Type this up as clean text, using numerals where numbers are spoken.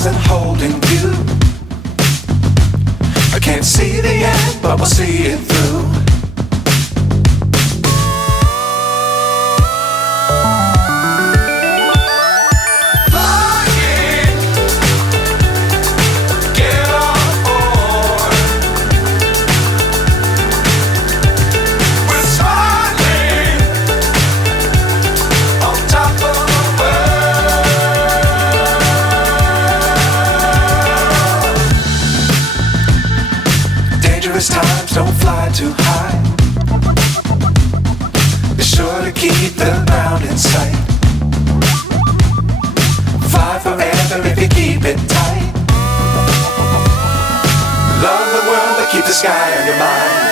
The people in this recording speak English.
stars and holding you. I can't see the end, but we'll see it through. Times don't fly too high. Be sure to keep the ground in sight. Fly forever if you keep it tight. Love the world but keep the sky on your mind.